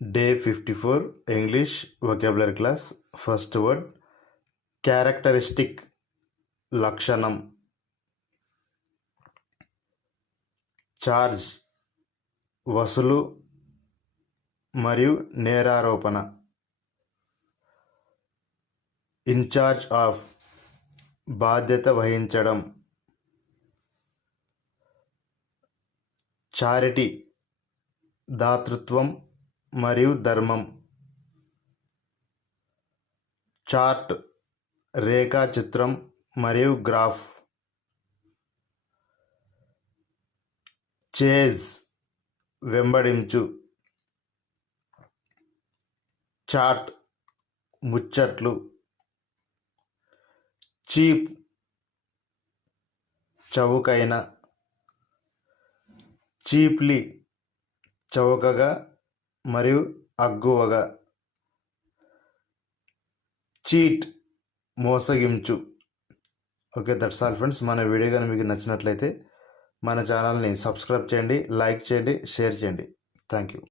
Day 54 English vocabulary class. First word characteristic లక్షణం charge వసూలు మరియు నేరారోపణ ఇన్ఛార్జ్ ఆఫ్ బాధ్యత వహించడం చారిటీ దాతృత్వం మరియు ధర్మం చార్ట్ రేఖాచిత్రం మరియు గ్రాఫ్ చేజ్ వెంబడించు చాట్ ముచ్చట్లు చీప్ చౌకైన చీప్లీ చౌకగా మరియు అగ్గువగా చీట్ మోసగించు. Okay, that's all friends. మన వీడియో కానీ మీకు నచ్చినట్లయితే మన ఛానల్ని సబ్స్క్రైబ్ చేయండి, లైక్ చేయండి, షేర్ చేయండి. Thank you.